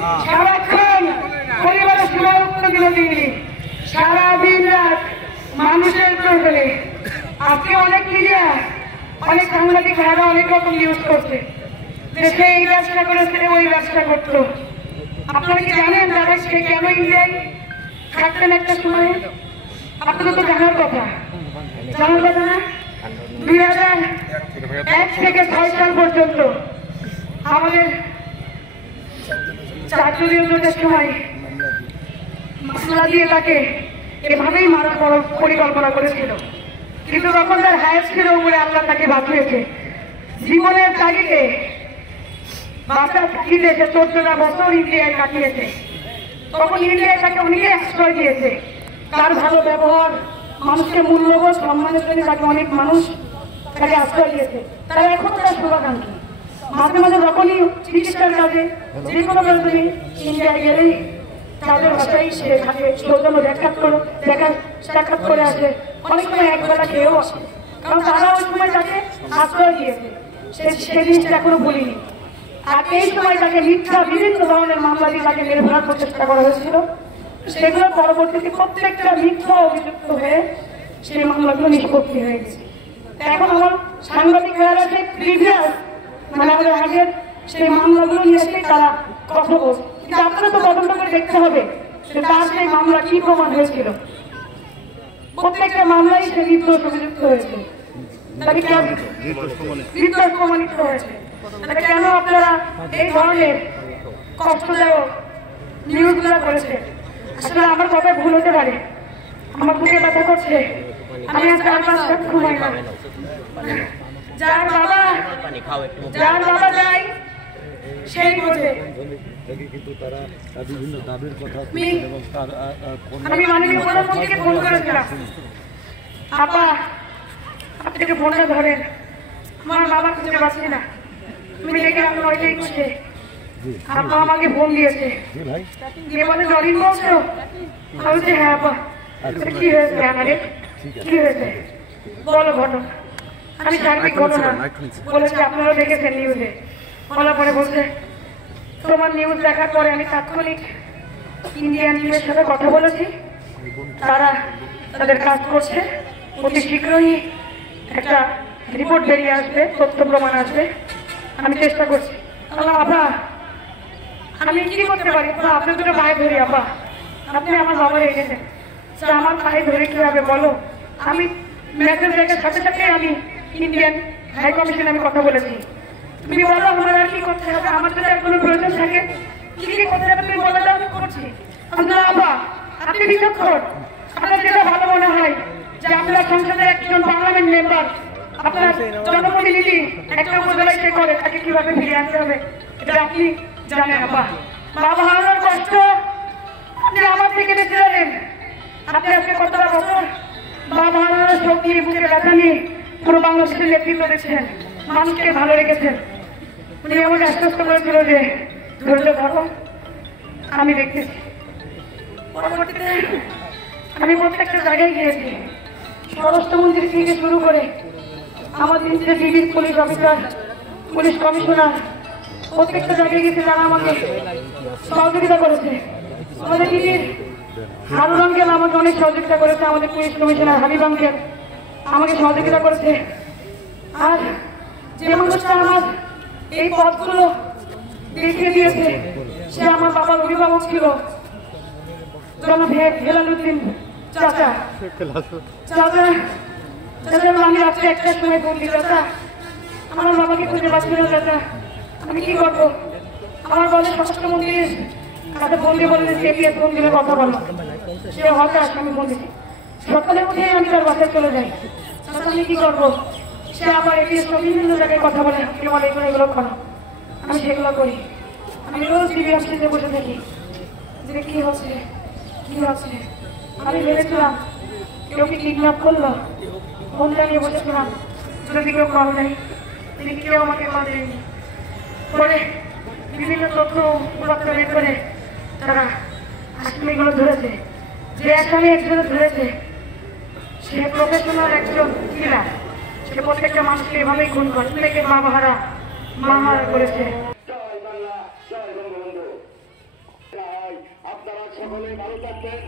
সারাক্ষণ পরিবারের সময় উত্তর দিল তিনি, সারাদিন রাত মানুষের প্রয়োজনে। আজকে অনেক মিডিয়া, অনেক সাংবাদিক ভাইরা অনেক রকম নিউজ করছে যে সে এই ব্যবসা করেছে, ওই ব্যবসা করতো। আপনারা কি জানেন দাদা সে কেন ইন্ডিয়ায় থাকতেন একটা সময়? আপনাদের তো জানার কথা না? 2001 থেকে 6 সাল পর্যন্ত আমাদের চাকরির জোটের সময় মামলা দিয়ে তাকে এভাবেই মারার পরিকল্পনা করেছিল, কিন্তু তখন তার হায়াত ছিল বলে আল্লাহ তাকে বাঁচিয়েছে। জীবনের তাগিদে বাঁচার তাগিদে সে 14টা বছর ইন্ডিয়ায় কাটিয়েছে। তখন ইন্ডিয়ায় তাকে অনেকে আশ্রয় দিয়েছে। তার ভালো ব্যবহার, মানুষকে মূল্যবোধ সম্মানের জন্য তাকে অনেক মানুষ তাকে আশ্রয় দিয়েছে। তারা এখন তার শুভাকাঙ্ক্ষী। মাঝে মাঝে যখনই চিকিৎসার কাজে যে কোনো প্রয়োজনে ইন্ডিয়ায় গেলেই তাদের ভাষায় সে থাকে, সৌজন্য সাক্ষাৎ করে আসে। অনেক সময় একবেলা খেয়েও আসে, কারণ তারা ওই সময় তাকে আশ্রয় দিয়েছে। সে জিনিসটা এখনো বলিনি। আর এই সময় তাকে মিথ্যা বিভিন্ন ধরনের মামলা দিয়ে তাকে মেরে ফেলার প্রচেষ্টা করা হয়েছিল। সেগুলো পরবর্তীতে প্রত্যেকটা মিথ্যা অভিযুক্ত হয়ে সেই মামলাগুলো নিষ্পত্তি হয়ে গেছে। এখন আমার সাংবাদিক ভাইয়েরা সেই প্রিভিয়াস মানে আমাদের আগের সেই মামলাগুলো নিয়ে এসে তারা কথা বলছে। কিন্তু আপনারা তো তদন্ত করে দেখতে হবে যে তার সেই মামলা কি প্রমাণ হয়েছিল। প্রত্যেকটা মামলায় সে নির্দোষ অভিযুক্ত হয়েছে, তাকে নির্দোষ প্রমাণিত হয়েছে। তাহলে কেন আপনারা এই ধরনের কষ্টদায়ক নিউজগুলো করেছে? আসলে আমার কথা ভুল হতে পারে, আমার বুকে ব্যথা করছে। আমি আজ 4-5 রাত ঘুমাই না। যার বাবা যায় সেই বোঝে। আমি মাননীয় প্রধানমন্ত্রীকে ফোন করেছিলাম, আপা আপনি ফোনটা ধরেন, আমার বাবা খুঁজে পাচ্ছি না। তুমি দেখে আমি 9:21 আপা আমাকে ফোন দিয়েছে, দিয়ে বলে জরিন বলছো? আমি বলছি হ্যাঁ আপা। কি হয়েছে আমাদের, কি হয়েছে বলো ঘটনা। আমি সার্বিক ঘটনা বলেছি, আপনারা দেখেছেন নিউজে। বলার পরে বলছে তোমার নিউজ দেখার পরে আমি তাৎক্ষণিক ইন্ডিয়ান টিমের সাথে কথা বলেছি, তারা তাদের কাজ করছে। অতি শীঘ্রই একটা রিপোর্ট বেরিয়ে আসবে, তথ্য প্রমাণ আসবে। আমি চেষ্টা করছি। আপা আমি কি করতে পারি? আপনি দুটো পায়ে ধরি আপা, আপনি আমার বাবা রেখেছেন, আমার পায়ে ধরে কিভাবে বলো? আমি মেসেজ দেখার সাথে সাথে আমি ইন্ডিয়ান হাই কমিশনে আমি কথা বলেছি। তুমি বলো আমার আর কি করতে হবে, আমার যদি কোনো প্রয়োজন থাকে কি কি করতে হবে তুমি বলে দাও, আমি করছি। আপা আপনি বিচক্ষণ, আপনার যেটা ভালো মনে হয় যে আপনার সংসদের একজন পার্লামেন্ট মেম্বার, আপনার জনপ্রতিনিধি একটা উপজেলায় সে করে, তাকে কিভাবে ফিরিয়ে আনতে হবে এটা আপনি জানেন। আপা বাবা হারানোর কষ্ট আপনি আমার থেকে বেঁচে জানেন। আপনি আজকে কতটা বছর বাবা হারানোর শোক নিয়ে বুকে ব্যথা নিয়ে পুরো বাংলাদেশের নেতৃত্ব দিচ্ছেন, মানুষকে ভালো রেখেছেন। উনি আমাকে আশ্বস্ত করেছিল যে ধৈর্য ধরো, আমি দেখতেছি। পরবর্তীতে আমি প্রত্যেকটা জায়গায় গিয়েছি, স্বরাষ্ট্রমন্ত্রী থেকে শুরু করে আমাদের যে ডিবির পুলিশ অফিসার, পুলিশ কমিশনার, প্রত্যেকটা জায়গায় গেছে, যারা আমাকে সহযোগিতা করেছে। আমাদের ডিবির হারুন আঙ্কেল আমাকে অনেক সহযোগিতা করেছে, আমাদের পুলিশ কমিশনার হাবিব আঙ্কেল আমাকে সহযোগিতা করেছে। আর যে মানুষটা আমার এই পথগুলো দেখিয়ে দিয়েছে সে আমার বাবার অভিভাবক ছিল, জনাব হেলালুদ্দিন চাচা। আমি রাত্রে 1টার সময় ফোন দিই, চাচা আমার বাবাকে খুঁজে পাচ্ছি না, চাচা আমি কি করবো? আমার বলে স্বরাষ্ট্রমন্ত্রীর কাছে ফোন দিয়ে বললেন সিপিএস ফোন দিলে কথা বলো। সে হতাশ, আমি ফোন দিচ্ছি। সকালে উঠে আমি তার বাসায় চলে যাই, চাচা আমি কি করবো? সে আবার এপিএস বিভিন্ন জায়গায় কথা বলে, বলে এগুলো করো। আমি সেগুলো করি। আমি রোজ টিভি অফিসে বসে থাকি যে কি হচ্ছে কি হচ্ছে। আমি ভেবেছিলাম কেউ কি কিডন্যাপ করলো, ফোনটা নিয়ে বসেছিলাম, যদি কেউ কল নেই, তিনি কেউ আমাকে কল দেয়নি। পরে বিভিন্ন তথ্য উপাত্ত বের করে তারা আসামিগুলো ধরেছে। যে আসামি একজনে ধরেছে সে প্রফেশনাল একজন কিলার, সে প্রত্যেকটা মানুষকে এভাবেই খুন করে, থেকে মা হারা করেছে। সকলে ভালো থাকবেন।